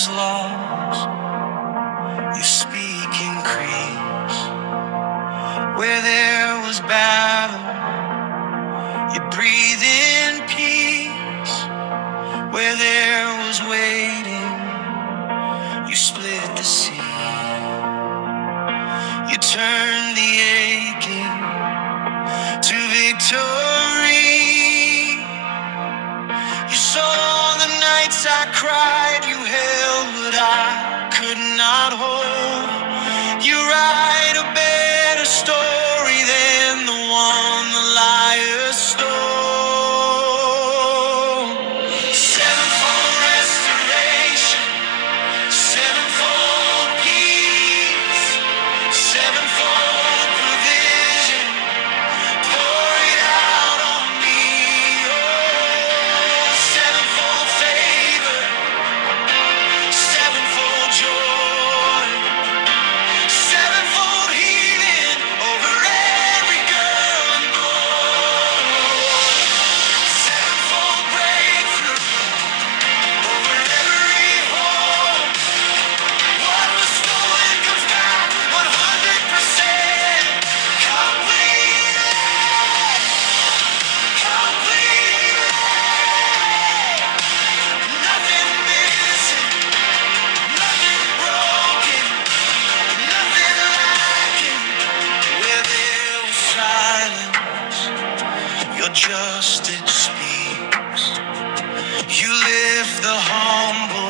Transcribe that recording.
was lost, you speak increase. Where there was battle, you breathe in peace. Where there was waiting, you split the sea. You turn the aching to victory. You saw the nights I cried, you held what I could not hold. You write a better story than the one the liar stole. Sevenfold restoration, sevenfold peace, sevenfold provision, pour it out on me. Oh, sevenfold favor, sevenfold joy, sevenfold healing over every girl and boy, sevenfold breakthrough over every home. What was stolen comes back 100%. Nothing missing, nothing broken, nothing lacking. Where there was silence, your justice speaks. You lift the humble